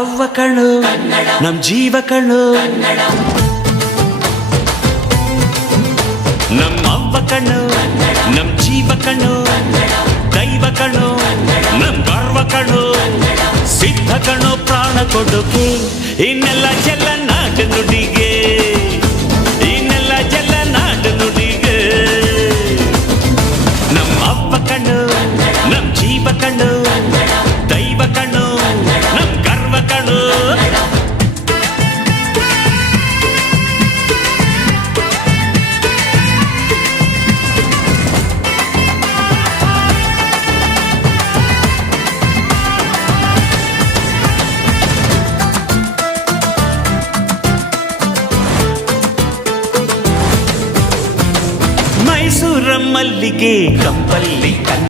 ಅವ್ವ ಕಣು ನಮ್ ಜೀವ ಕಣು ನಮ್ಮ ಅವ್ವ ಕಣು ನಮ್ ಜೀವ ಕಣು ದೈವ ಕಣು ನಮ್ ಗರ್ವ ಕಣು ಸಿದ್ಧ ಕಣು ಪ್ರಾಣ ಕೊಡುಕೆ ಇನ್ನೆಲ್ಲ ಚೆಲ್ಲ మైసూరమ్మల్లిగే కంపల్లి